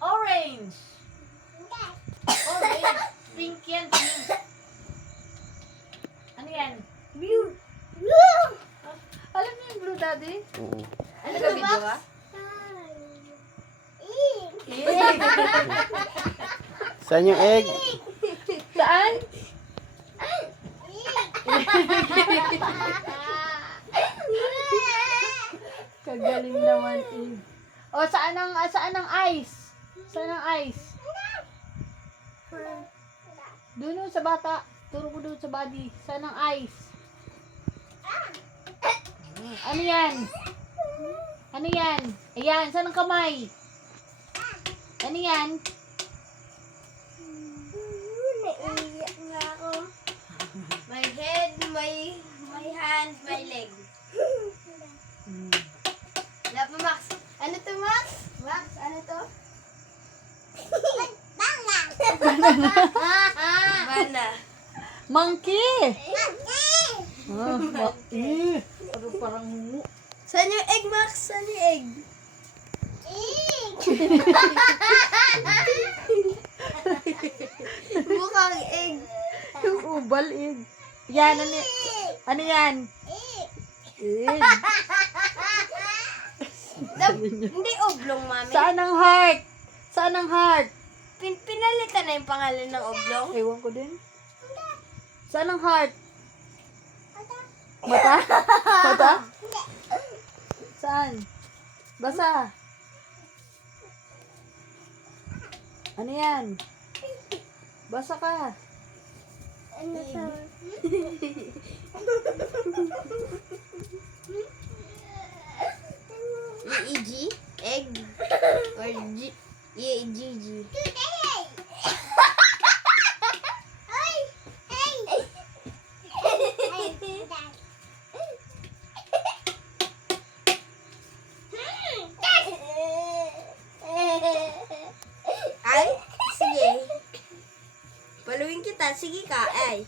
Orange. Orange. Pink yan, pink. Ano yan? Blue. Alam niyo yung blue, Daddy? Oo. Ano ka video ka? Saan yung egg? Saan? Kagaling naman eh. O, saan ang ice? Saan ang ice? Doon sa bata. Turo ko doon sa body. Saan ang ice? Ano yan? Ano yan? Ayan, saan ang kamay? Ano yan? Naiiyak nga ako. My head, my hands, my leg. Wala pa, Max. Ano to, Max? Max, ano to? Bana. Bana. Monkey! Parang hungo. Saan yung egg, Max? Saan yung egg? Mukhang egg. Yung ubal egg. Yan, ano yan? Egg. Hindi oblong, mami. Saan ang heart? Saan ang heart? Pinalitan na yung pangalan ng oblong. Ewan ko din. Saan ang heart? Mata? Mata? Saan? Basa. Ano yan? Basa ka. Ano to? EEG? Egg? Or EEGG? Ay, sige. Paluin kita. Sige ka, ay.